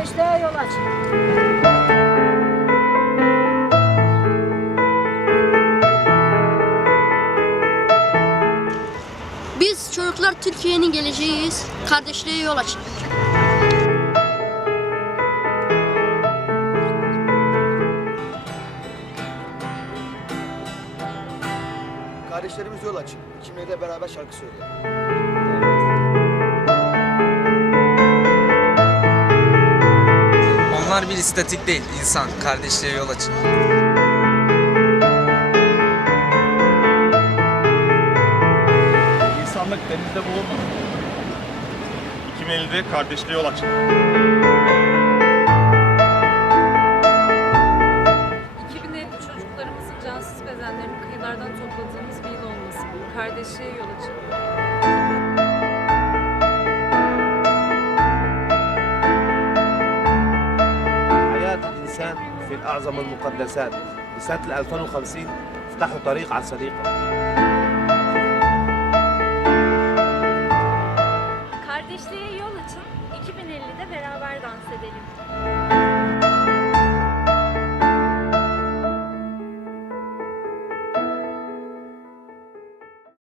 Kardeşliğe yol açın. Biz çocuklar Türkiye'nin geleceğiyiz. Kardeşliğe yol açın. Kardeşlerimiz yol açın. İkimize de beraber şarkı söyleyelim. Onlar bir istatik değil, insan. Kardeşliğe yol açın. İnsanlık denizde bulunmaz. İki elde kardeşliğe yol açın. 2050 çocuklarımızın cansız bedenlerini kıyılardan topladığımız bir yıl olması. Kardeşliğe yol açın. حياة الإنسان في أعظم المقدسات. بسنة 2050 افتحوا طريق على الصديقة.